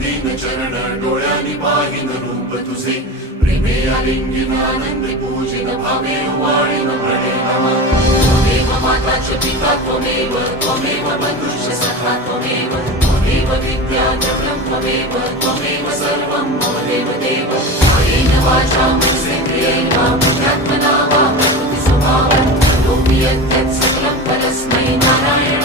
दीन चरण डोळ्यांनी पाहिन रूप तुझे प्रेमे आलिंगिन आनंदी पूजिन भावे वाळीन म्हणे नमः त्वमेव माताच पिता त्वमेव त्वमेव बंधुश्च सखा त्वमेव त्वमेव विद्या द्रव्यं त्वमेव त्वमेव सर्वं मम देव कायेन वाचा मनसेन्द्रियेण बुद्ध्यात्मना वा प्रकृति स्वभावं करोमि यत् सकलं परस्मै नारायण